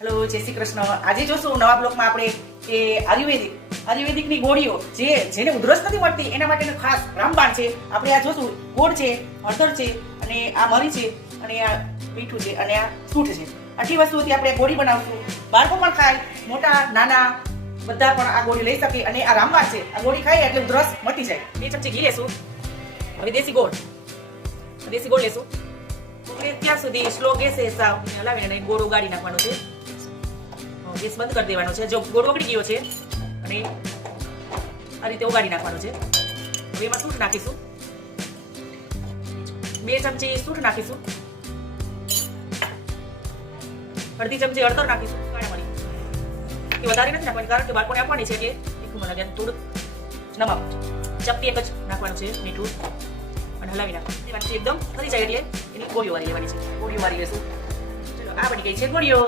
Hello, જય શ્રી કૃષ્ણ. આજે જોશું નવા બ્લોકમાં આપણે કે આયુર્વેદિકની ગોળીઓ જેને ઉધરસ નથી મળતી એના માટેનું ખાસ રામબાણ છે. આપણે આ જોશું ગોળ છે, હળદર છે, અને આ મરી છે, અને આ મીઠું છે, અને આ સૂંઠ છે. આટલી વસ્તુઓથી આપણે ગોળી બનાવશું. બાળકો પણ ખાય, મોટા નાના બધા પણ આ ગોળી લઈ શકે. અને આ રામબાણ છે. આ ગોળી ખાય એટલે ઉધરસ મટી જાય. 2 ચમચી ઘી લેશું. હવે દેશી ગોળ લેશું. ત્યાં સુધી સ્લો ગેસે સાવ હલાવીને ગોળ ઉગાડી નાખવાનો છે. ગેસ બંધ કરી દેવાનો છે. જો ગોળ ઓગળી ગયો છે અને આ રીતે ઓગાળી નાખવાનો છે. હવે એમાં સૂંઠ નાખીશું. 2 ચમચી સૂંઠ નાખીશું. અડધી ચમચી હળદર નાખીશું. કાળા મરી એ વધારે નથી નાખવાની, કારણ કે બાળકોને આપવાની છે કે તીખું મને લાગે. થોડુંક નમક ચપટી એક જ નાખવાનું છે, મીઠું, અને હલાવી નાખવાનું. એકદમ થઈ જાય એટલે એની ગોળીઓ વાળી લેવાની છે. ગોળીઓ વાળી લેશું. ચલો, આ બની ગઈ છે ગોળીઓ.